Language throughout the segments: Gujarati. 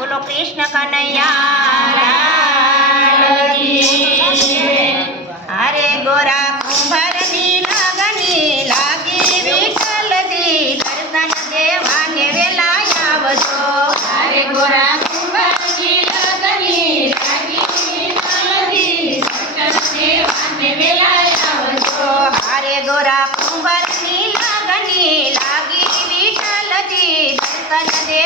બોલો કૃષ્ણ કનૈયા હરે ગોરા કુંભરની લાગણી લાગી વિઠ્ઠલજી. દર્શન દેવાને વેલા આવજો. હરે ગોરા કુંભરની લાગણી લાગી વિઠ્ઠલજી. દર્શન દેવાને વેલા આવજો. હરે ગોરા કુંભરની લાગણી લાગી વિઠ્ઠલજી. દર્શન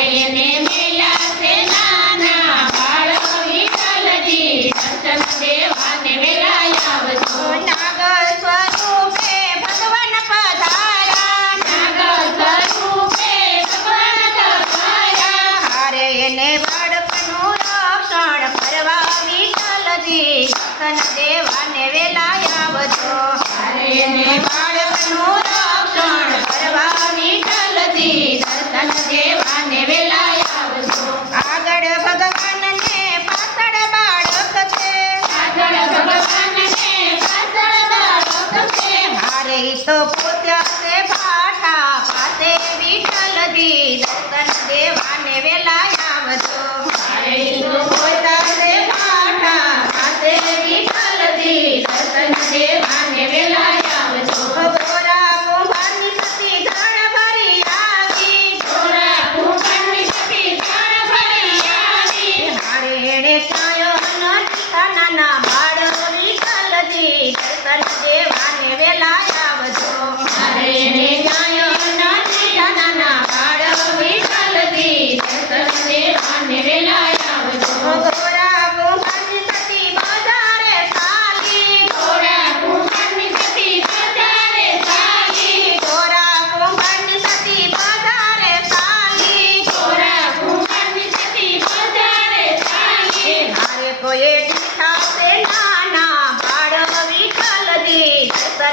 alien.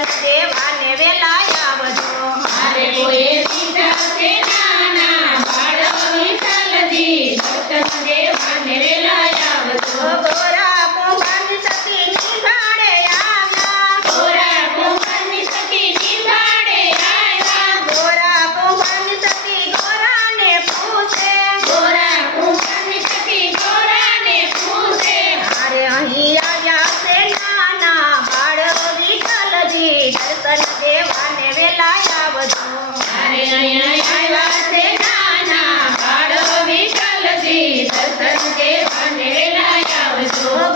Deus.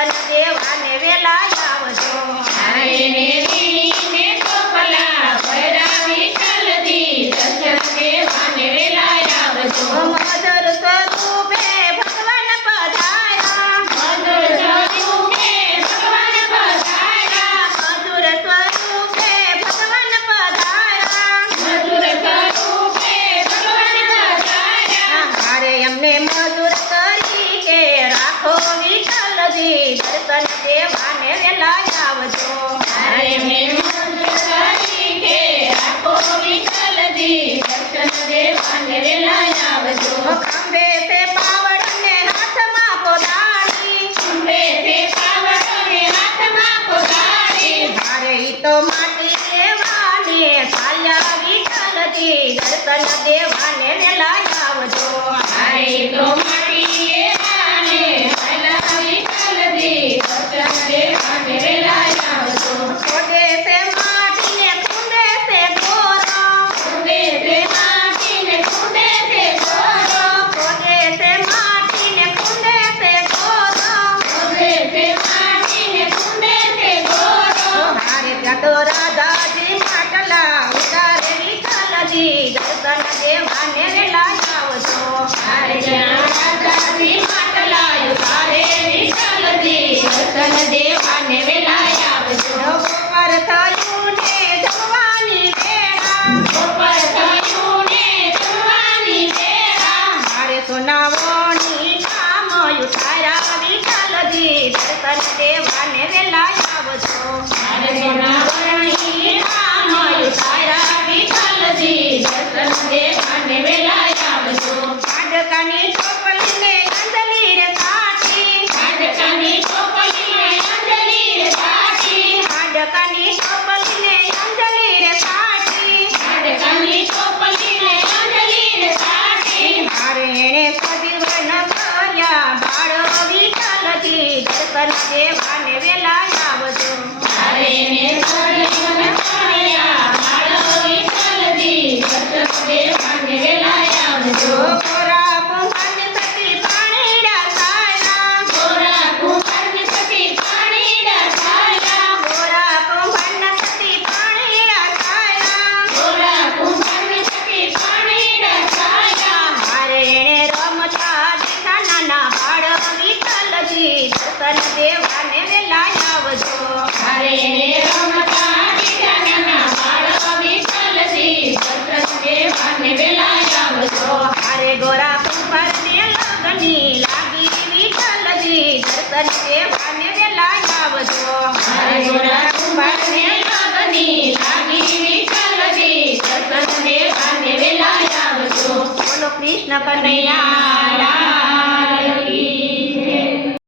glória a Deus. વેળા તો થયું ને જમવાની વેળા મારે સોનાવણી નામ દર્શન દેવાને